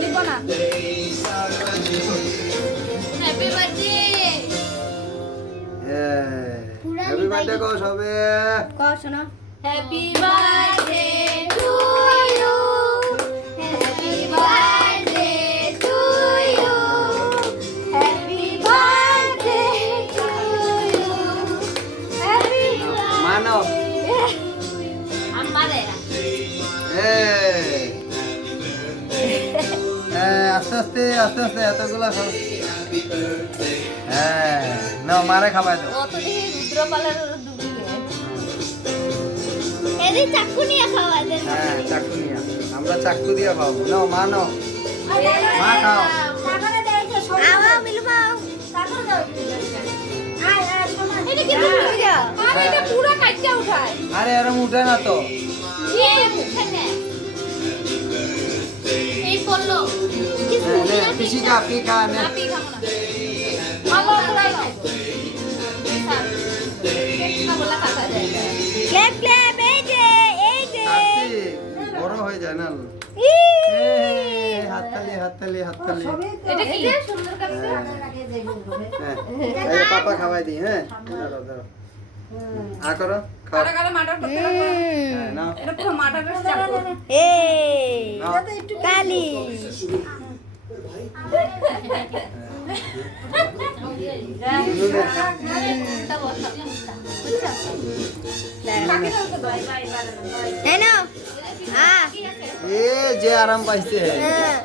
নিবো না happy birthday happy birthday কো সবে কও শোনো happy birthday to you happy birthday to you happy birthday to you happy মানো আমারে আস্তে আস্তে এতগুলা সব না মারে খাবার দাও অত দেখি রুদ্রপালার ডুবি এদি চাকু নিয়ে খাওয়া দেন চাকু নিয়ে আমরা চাকু দিয়ে খাবো নাও মা নাও মা খাও আওয়া মিলু মাও এটা কি তুমি যাও আরে এটা পুরো কাটটা উঠায় আরে এরম উঠে না তো এ মুখে নে এই বললো পিসিকা পিকা নে আপনি খাবো না ভালো পুরাই খাবো কেক বলা কাটা যায় ক্ল্যাপ ক্ল্যাপ এই যে বড় হয়ে যায় না হাততালি এটা কি সুন্দর কাটছে পাপা খাওয়াই দিই হ্যাঁ আ করো খাও কারা মাটার করতে হবে নাও এটা পুরো মাটারের চাকু এই কালি এনো এ যে আরাম পাইছে হ্যাঁ